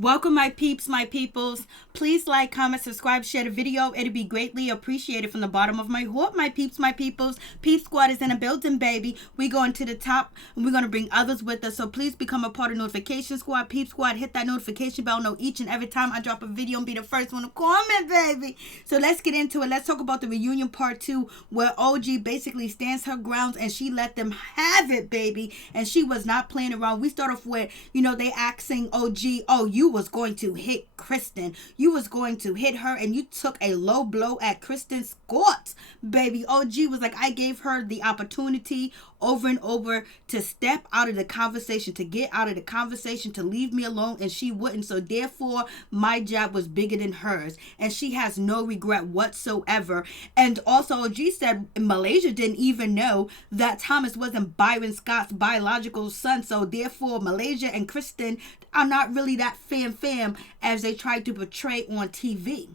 Welcome, my peeps, my peoples. Please like, comment, subscribe, share the video. It'd be greatly appreciated from the bottom of my heart, my peeps, my peoples. Peep Squad is in a building, baby. We going to the top, and we're going to bring others with us. So please become a part of Notification Squad. Peep Squad, hit that notification bell. Know each and every time I drop a video and be the first one to comment, baby. So let's get into it. Let's talk about the reunion part 2, where OG basically stands her grounds and she let them have it, baby. And she was not playing around. We start off with, they asking OG, oh, you was going to hit Kristen. You was going to hit her, and you took a low blow at Kristen Scott, baby. OG was like, I gave her the opportunity over and over to step out of the conversation, to get out of the conversation, to leave me alone, and she wouldn't. So therefore, my job was bigger than hers, and she has no regret whatsoever. And also, OG said Malaysia didn't even know that Thomas wasn't Byron Scott's biological son. So therefore, Malaysia and Kristen are not really that fam as they tried to portray on TV.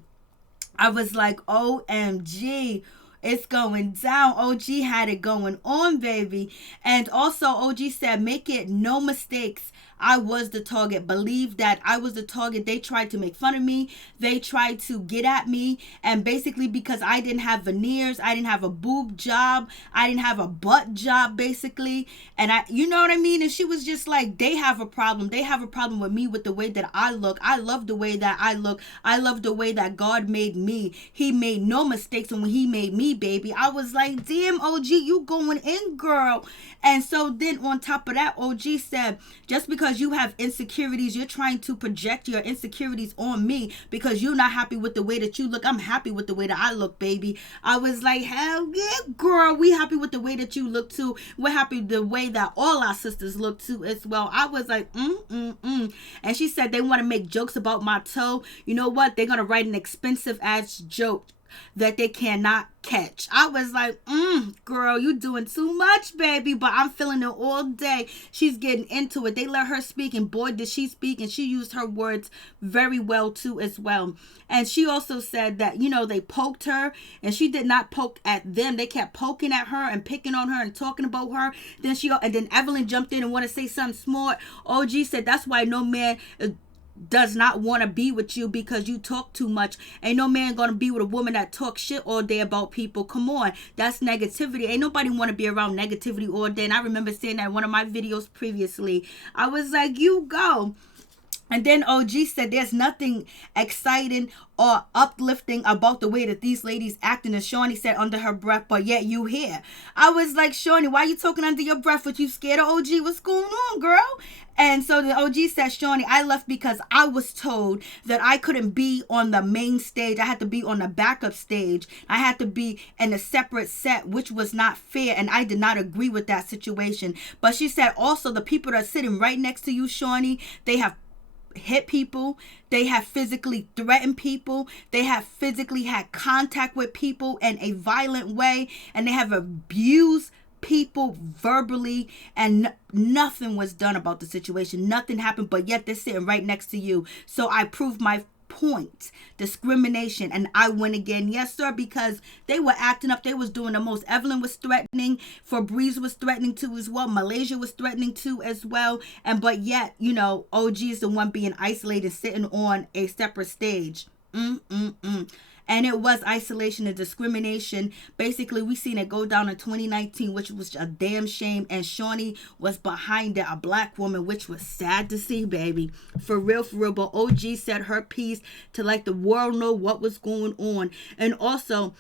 I was like, OMG, it's going down. OG had it going on, baby. And also, OG said, make it no mistakes, I was the target. Believe that I was the target. They tried to make fun of me. They tried to get at me. And basically, because I didn't have veneers, I didn't have a boob job, I didn't have a butt job, basically. And you know what I mean? And she was just like, they have a problem. They have a problem with me, with the way that I look. I love the way that I look. I love the way that God made me. He made no mistakes when he made me, baby. I was like, damn, OG, you going in, girl. And so then on top of that, OG said, just because you have insecurities, you're trying to project your insecurities on me because you're not happy with the way that you look. I'm happy with the way that I look, baby. I was like, hell yeah, girl, we happy with the way that you look too. We're happy the way that all our sisters look too as well. I was like, And she said they want to make jokes about my toe. You know what? They're going to write an expensive ass joke that they cannot catch. I was like, girl, you doing too much, baby. But I'm feeling it all day. She's getting into it. They let her speak, and boy, did she speak, and she used her words very well too as well. And she also said that, they poked her, and she did not poke at them. They kept poking at her and picking on her and talking about her. Then Evelyn jumped in and wanted to say something smart. OG said that's why no man does not want to be with you, because you talk too much. Ain't no man gonna be with a woman that talks shit all day about people. Come on, that's negativity. Ain't nobody want to be around negativity all day. And I remember saying that in one of my videos previously. I was like, you go. And then OG said there's nothing exciting or uplifting about the way that these ladies acting. And Shawnee said under her breath, but yet you here. I was like, Shawnee, why you talking under your breath? What, you scared of OG? What's going on, girl? And so the OG said, Shawnee, I left because I was told that I couldn't be on the main stage. I had to be on the backup stage. I had to be in a separate set, which was not fair. And I did not agree with that situation. But she said also the people that are sitting right next to you, Shawnee, they have hit people, they have physically threatened people, they have physically had contact with people in a violent way, and they have abused people verbally, and nothing was done about the situation. Nothing happened, but yet they're sitting right next to you. So I proved my point. Discrimination. And I win again. Yes, sir, because they were acting up. They was doing the most. Evelyn was threatening. Febreze was threatening too as well. Malaysia was threatening too as well. But yet, OG is the one being isolated, sitting on a separate stage. And it was isolation and discrimination. Basically, we seen it go down in 2019, which was a damn shame. And Shawnee was behind it, a black woman, which was sad to see, baby. For real, for real. But OG said her piece to let the world know what was going on. And also,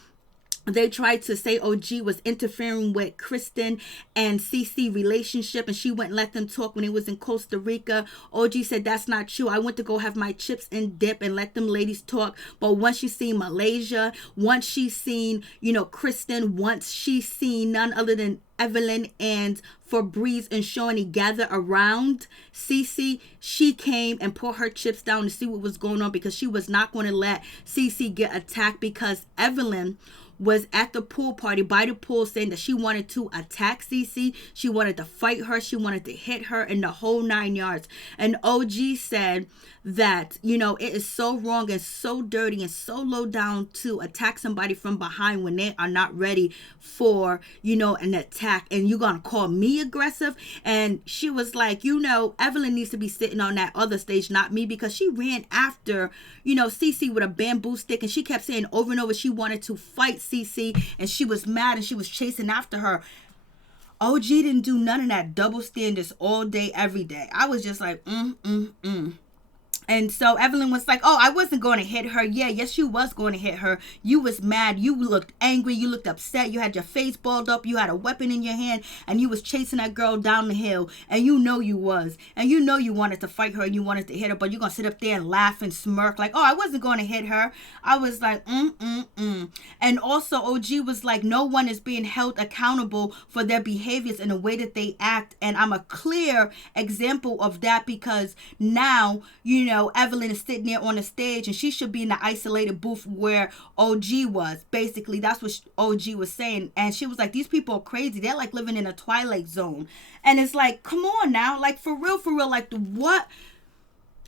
they tried to say OG was interfering with Kristen and CC relationship, and she wouldn't let them talk when it was in Costa Rica. OG said that's not true. I went to go have my chips and dip and let them ladies talk. But once she seen Malaysia, once she seen, Kristen, once she seen none other than Evelyn and Febreze and Shawnee gather around Cece, she came and put her chips down to see what was going on, because she was not going to let Cece get attacked, because Evelyn was at the pool party by the pool saying that she wanted to attack CC. She wanted to fight her. She wanted to hit her in the whole 9 yards. And OG said that, you know, it is so wrong and so dirty and so low down to attack somebody from behind when they are not ready for, you know, an attack. And you're going to call me aggressive? And she was like, you know, Evelyn needs to be sitting on that other stage, not me, because she ran after, you know, CC with a bamboo stick, and she kept saying over and over she wanted to fight CC, and she was mad and she was chasing after her. OG didn't do none of that double standards all day, every day. I was just like, And so Evelyn was like, oh, I wasn't going to hit her. Yeah, yes, you was going to hit her. You was mad. You looked angry. You looked upset. You had your face balled up. You had a weapon in your hand, and you was chasing that girl down the hill. And you know you was. And you know you wanted to fight her and you wanted to hit her, but you're going to sit up there and laugh and smirk like, oh, I wasn't going to hit her. I was like, And also OG was like, no one is being held accountable for their behaviors and the way that they act. And I'm a clear example of that, because now, you know, Evelyn is sitting there on the stage and she should be in the isolated booth where OG was. Basically, that's what OG was saying. And she was like, these people are crazy. They're like living in a twilight zone. And it's like, come on now, like for real, like what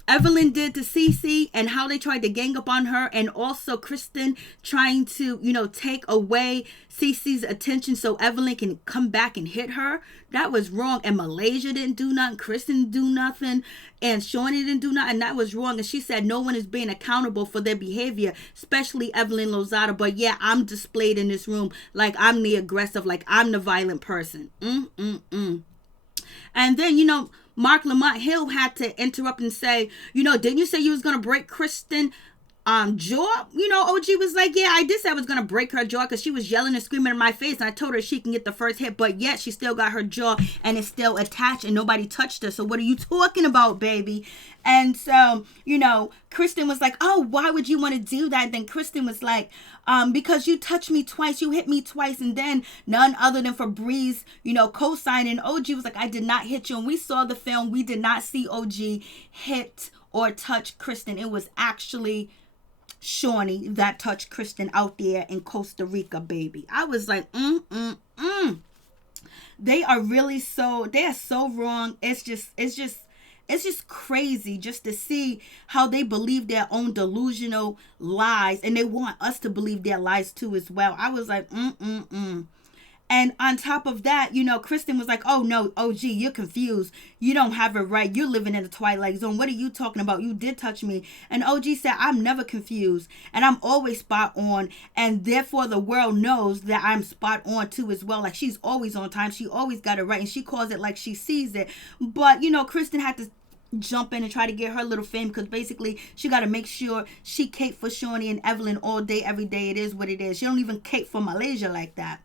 Evelyn did to CC and how they tried to gang up on her, and also Kristen trying to, you know, take away CC's attention so Evelyn can come back and hit her. That was wrong. And Malaysia didn't do nothing. Kristen didn't do nothing. And Shawnee didn't do nothing. And that was wrong. And she said no one is being accountable for their behavior, especially Evelyn Lazada. But yeah, I'm displayed in this room like I'm the aggressive, like I'm the violent person. And then, you know, Mark Lamont Hill had to interrupt and say, you know, didn't you say you was going to break Kristen jaw? You know, OG was like, yeah, I did say I was going to break her jaw because she was yelling and screaming in my face. And I told her she can get the first hit, but yet she still got her jaw and it's still attached and nobody touched her. So what are you talking about, baby? And so, you know, Kristen was like, oh, why would you want to do that? And then Kristen was like, because you touched me twice, you hit me twice. And then none other than Febreze, you know, co-signing. OG was like, I did not hit you. And we saw the film. We did not see OG hit or touch Kristen. It was actually Shawnee that touched Kristen out there in Costa Rica, baby. I was like, They are really they are so wrong. It's just crazy just to see how they believe their own delusional lies, and they want us to believe their lies too as well. I was like, And on top of that, you know, Kristen was like, oh no, OG, you're confused. You don't have it right. You're living in the twilight zone. What are you talking about? You did touch me. And OG said, I'm never confused. And I'm always spot on. And therefore the world knows that I'm spot on too as well. Like, she's always on time. She always got it right. And she calls it like she sees it. But, you know, Kristen had to jump in and try to get her little fame, because basically she got to make sure she cape for Shawnee and Evelyn all day, every day. It is what it is. She don't even cape for Malaysia like that.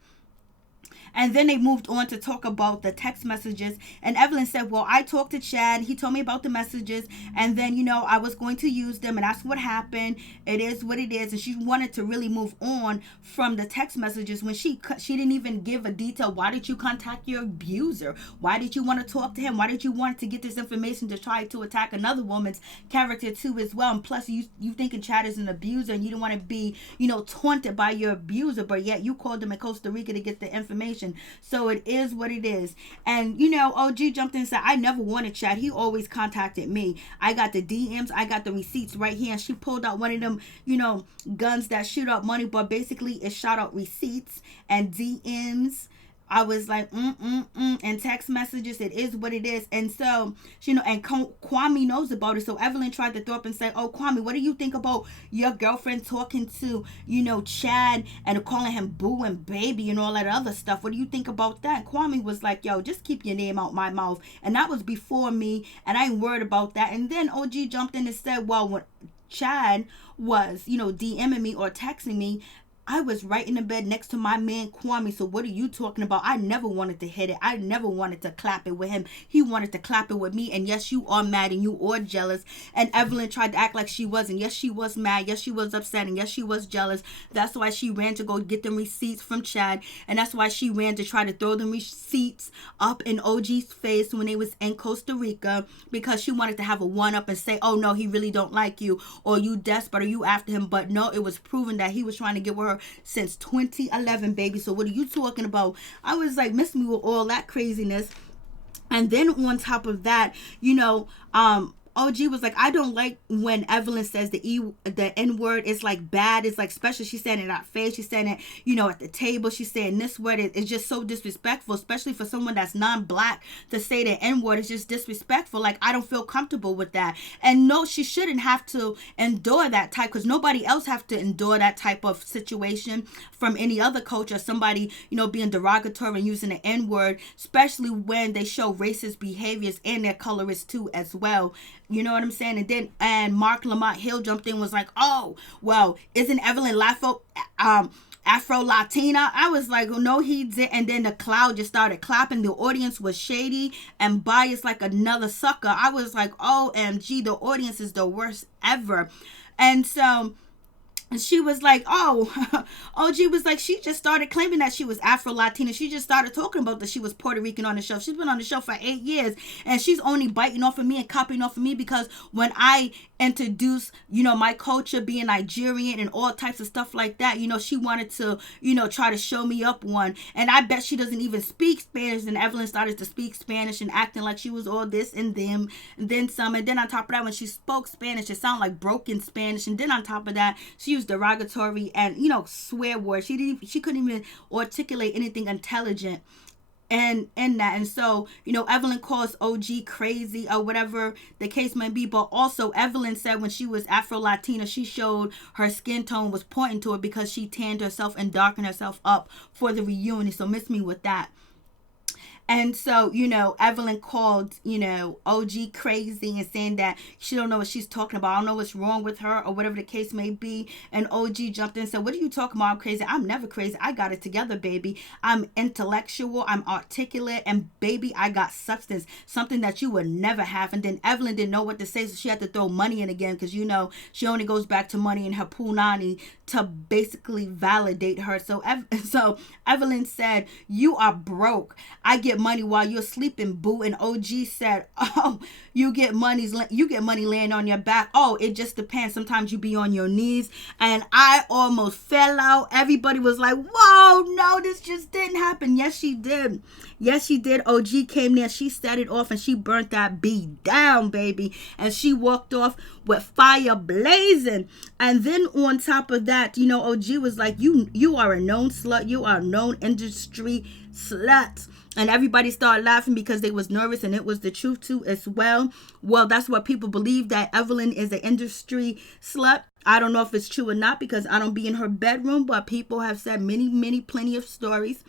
And then they moved on to talk about the text messages. And Evelyn said, well, I talked to Chad. He told me about the messages. And then, you know, I was going to use them. And that's what happened. It is what it is. And she wanted to really move on from the text messages when she didn't even give a detail. Why did you contact your abuser? Why did you want to talk to him? Why did you want to get this information to try to attack another woman's character too as well? And plus, you thinking Chad is an abuser and you don't want to be, you know, taunted by your abuser. But yet you called him in Costa Rica to get the information. So it is what it is. And, you know, OG jumped in and said, I never wanted Chad. He always contacted me. I got the DMs. I got the receipts right here. And she pulled out one of them, you know, guns that shoot out money. But basically, it shot out receipts and DMs. I was like, and text messages. It is what it is. And so, you know, and Kwame knows about it. So Evelyn tried to throw up and say, oh, Kwame, what do you think about your girlfriend talking to, you know, Chad and calling him boo and baby and all that other stuff? What do you think about that? Kwame was like, yo, just keep your name out my mouth. And that was before me. And I ain't worried about that. And then OG jumped in and said, well, when Chad was, you know, DMing me or texting me, I was right in the bed next to my man Kwame. So what are you talking about? I never wanted to hit it. I never wanted to clap it with him. He wanted to clap it with me. And yes, you are mad and you are jealous. And Evelyn tried to act like she wasn't. Yes, she was mad. Yes, she was upset. And yes, she was jealous. That's why she ran to go get them receipts from Chad. And that's why she ran to try to throw them receipts up in OG's face when they was in Costa Rica, because she wanted to have a one-up and say, oh no, he really don't like you, or you desperate, or you after him. But no, it was proven that he was trying to get with her her since 2011, baby. So what are you talking about? I was like, miss me with all that craziness. And then on top of that, OG was like, I don't like when Evelyn says the N word. It's like bad. It's like special. She's saying it at face. She's saying it, at the table. She's saying this word. It's just so disrespectful, especially for someone that's non-black to say the N word. It's just disrespectful. Like, I don't feel comfortable with that. And no, she shouldn't have to endure that type, because nobody else have to endure that type of situation from any other culture. Somebody, being derogatory and using the N word, especially when they show racist behaviors and their colorists too as well. You know what I'm saying? And Mark Lamont Hill jumped in, was like, oh, well, isn't Evelyn Afro-Latina? I was like, oh, no, he did. And then the crowd just started clapping. The audience was shady and biased like another sucker. I was like, OMG, the audience is the worst ever. And so she was like, OG was like, she just started claiming that she was Afro-Latina. She just started talking about that she was Puerto Rican on the show. She's been on the show for 8 years, and she's only biting off of me and copying off of me because when I introduce, my culture being Nigerian and all types of stuff like that, she wanted to, try to show me up one. And I bet she doesn't even speak Spanish. And Evelyn started to speak Spanish and acting like she was all this and them and then some. And then on top of that, when she spoke Spanish, it sounded like broken Spanish. And then on top of that, she used derogatory and, swear words. She couldn't even articulate anything intelligent. And that. And so, Evelyn calls OG crazy or whatever the case may be. But also, Evelyn said when she was Afro-Latina, she showed her skin tone was pointing to it because she tanned herself and darkened herself up for the reunion. So miss me with that. And so, Evelyn called, OG crazy and saying that she don't know what she's talking about. I don't know what's wrong with her or whatever the case may be. And OG jumped in and said, what are you talking about? I'm crazy. I'm never crazy. I got it together, baby. I'm intellectual. I'm articulate. And baby, I got substance. Something that you would never have. And then Evelyn didn't know what to say. So she had to throw money in again because, she only goes back to money in her punani to basically validate her. So Evelyn said, you are broke. I get money while you're sleeping, boo. And OG said, you get money laying on your back. It just depends. Sometimes you be on your knees. And I almost fell out. Everybody was like, whoa, no, this just didn't happen. Yes, she did. OG came there. She set it off and she burnt that beat down, baby. And she walked off with fire blazing. And then on top of that, OG was like, you are a known slut. You are a known industry slut. And everybody started laughing because they was nervous, and it was the truth too as well. Well, that's what people believe, that Evelyn is an industry slut. I don't know if it's true or not because I don't be in her bedroom, but people have said plenty of stories.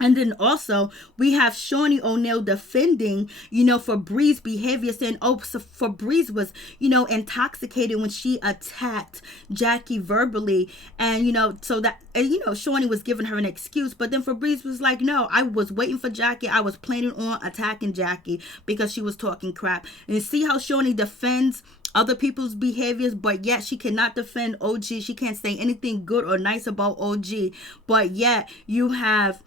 And then also, we have ShaunieONeal defending, Febreze behavior, saying, so Febreze was, intoxicated when she attacked Jackie verbally. And, so that, and, Shawnee was giving her an excuse. But then Febreze was like, no, I was waiting for Jackie. I was planning on attacking Jackie because she was talking crap. And see how Shawnee defends other people's behaviors, but yet she cannot defend OG. She can't say anything good or nice about OG. But yet you have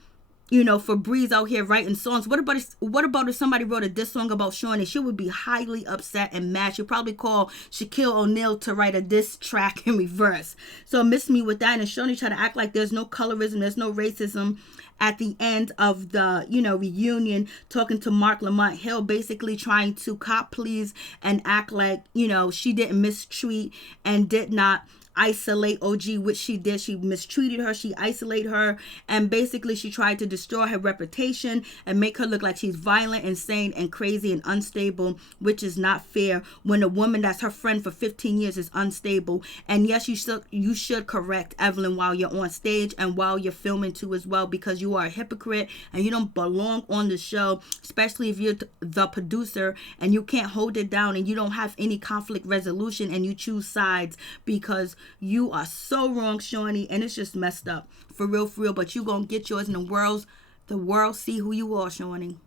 Febreze out here writing songs. What about if somebody wrote a diss song about Shawnee? She would be highly upset and mad. She'd probably call Shaquille O'Neal to write a diss track in reverse. So miss me with that. And Shawnee try to act like there's no colorism, there's no racism at the end of the, reunion, talking to Mark Lamont Hill, basically trying to cop please and act like, she didn't mistreat and did not isolate OG, which she did. She mistreated her, she isolated her, and basically she tried to destroy her reputation and make her look like she's violent, insane, and crazy and unstable, which is not fair when a woman that's her friend for 15 years is unstable. And yes, you should correct Evelyn while you're on stage and while you're filming too as well, because you are a hypocrite and you don't belong on the show, especially if you're the producer and you can't hold it down and you don't have any conflict resolution and you choose sides, because you are so wrong, Shawnee, and it's just messed up. For real, but you gonna get yours, and the world see who you are, Shawnee.